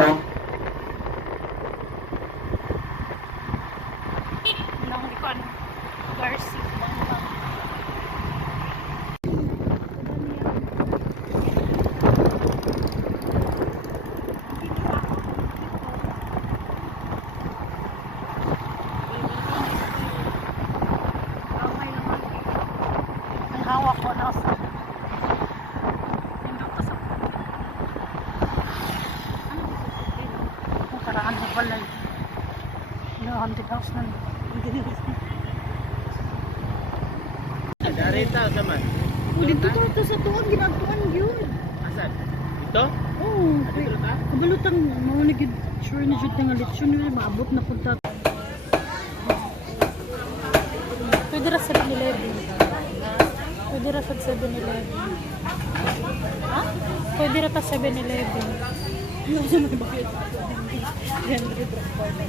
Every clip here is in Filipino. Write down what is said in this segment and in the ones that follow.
Nang ikon Garcia. Ang hawak ko na sa karaan ng balay. No, haunted house na. Darita sa man. Dito to sa tuwan, ginatuan yun. Asan? Ito? Oo. Dito ta? Kabalutang maunigid. Sure na dyan nga lechon nila. Maabot na punta. Pwede ra sa 7-Eleven. Pwede ra sa 7-Eleven. Ha? Pwede ra ta 7-Eleven.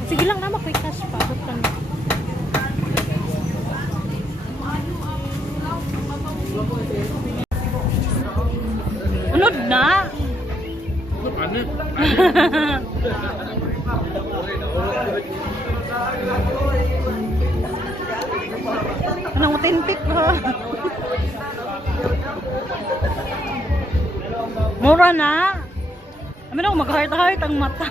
Sige lang naman, quick cash pa. Abot kami. Unod na! Ano? Anong authentic ha? Mura na! Amin ako mag-heart-heart ang mata.